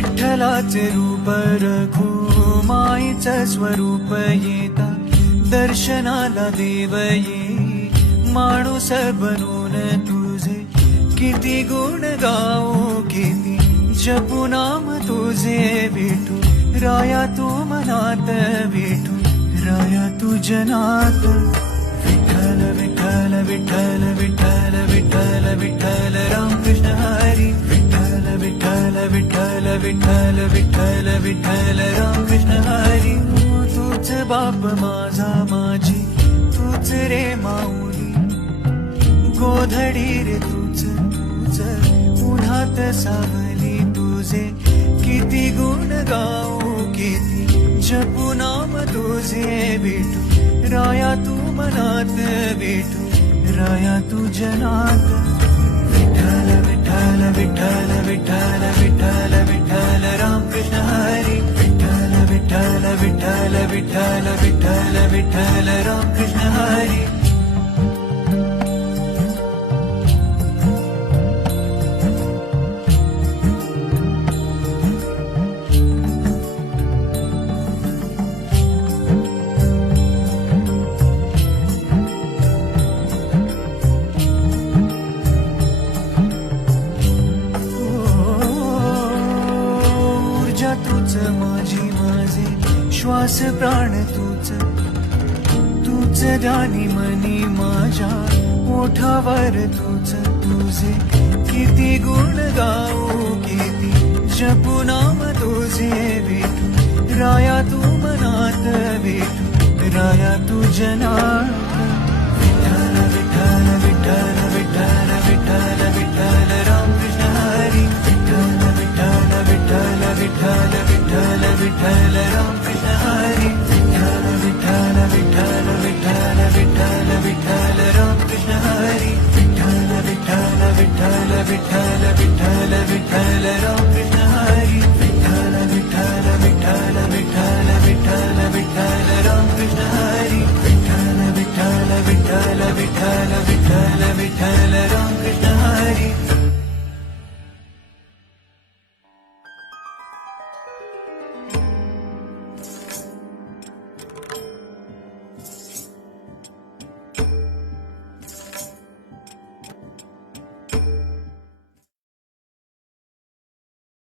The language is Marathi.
विठ्ठलाचे रूप रघुमाईचं स्वरूप येता दर्शनाला देव ये माणूस बनून तुझे किती गुण गाओ किती जपू नाम तुझे विठू राया तू मनात विठू राया तू जनात विठ्ठल विठ्ठल विठ्ठल विठ्ठल विठ्ठल विठ्ठल रामकृष्ण हरी विठ्ठल विठ्ठल विठ्ठल विठ्ठल विठ्ठल विठ्ठल रामकृष्ण हरी तूच बाप माझा माझी तूच रे माऊली गोधडी रे तूच तूच उन्हात सावली तुझे किती गुण गाऊ किती जपू नाम तुझे विठू राया तू मनात विठू राया तू जनात विठ्ठल विठ्ठल विठ्ठल विठ्ठल विठ्ठल विठ्ठल रामकृष्ण हरी विठ्ठल विठ्ठल विठ्ठल विठ्ठल विठ्ठल विठ्ठल रामकृष्ण हरी तूच माझी माझे श्वास प्राण तूच तूच ध्यानी मनी माझ्या ओठावर तूच तुझे किती गुण गाऊ किती जपू नाम तुझे विठू राया तू मनात विठू राया तू जना